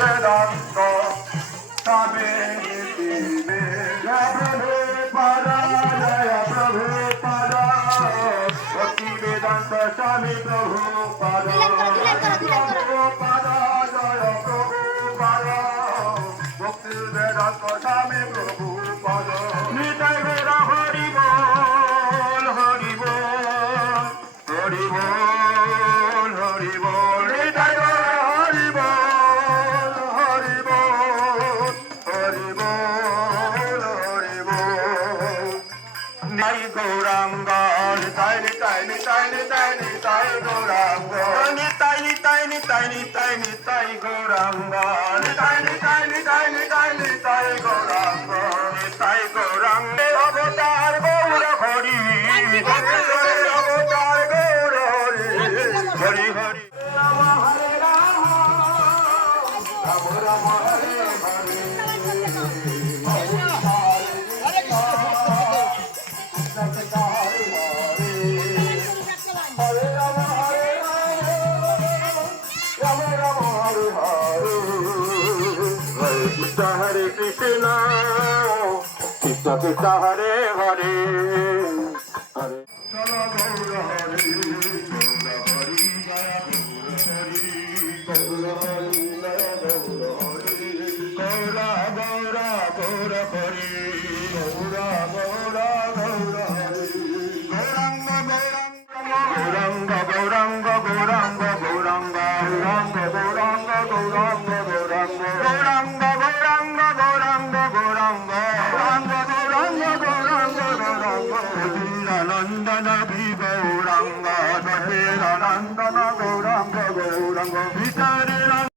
বেদান্ত স্বামী নীতিবে প্রভু পাদা জয় প্রভু পাদা ভক্তি বেদান্ত স্বামী প্রভু পাদা প্রভু পাদা জয় প্রভু পাদা ভক্তি বেদান্ত স্বামী প্রভু পাদা নিতাই বেদা হরি বল হরি বল হরি বল হরি বল নিতাই হরি বল হরি বল হরি বল হরি বল নিতাই গৌরাঙ্গ নিতাই নিতাই নিতাই নিতাই নিতাই গৌরাঙ্গ নিতাই নিতাই নিতাই নিতাই নিতাই গৌরাঙ্গ নিতাই নিতাই নিতাই নিতাই নিতাই গৌরাঙ্গ নিতাই গৌরাঙ্গ অবতার গৌর হরি অবতার গৌর হরি হরি হরি রাম হরে Ram Ram Ram Hare Hare Hare Krishna, Krishna Krishna Hare Hare, Hare. Jaya Gaura Hare, Gaura Hare, Jaya Gaura Hare, Gaura Hare, Jaya Gaura Hare, Gaura Gaura Gaura Hare, Gaura Gaura Gaura Hare, Gauranga Gauranga Gauranga Gauranga Gauranga Gauranga Gauranga Gauranga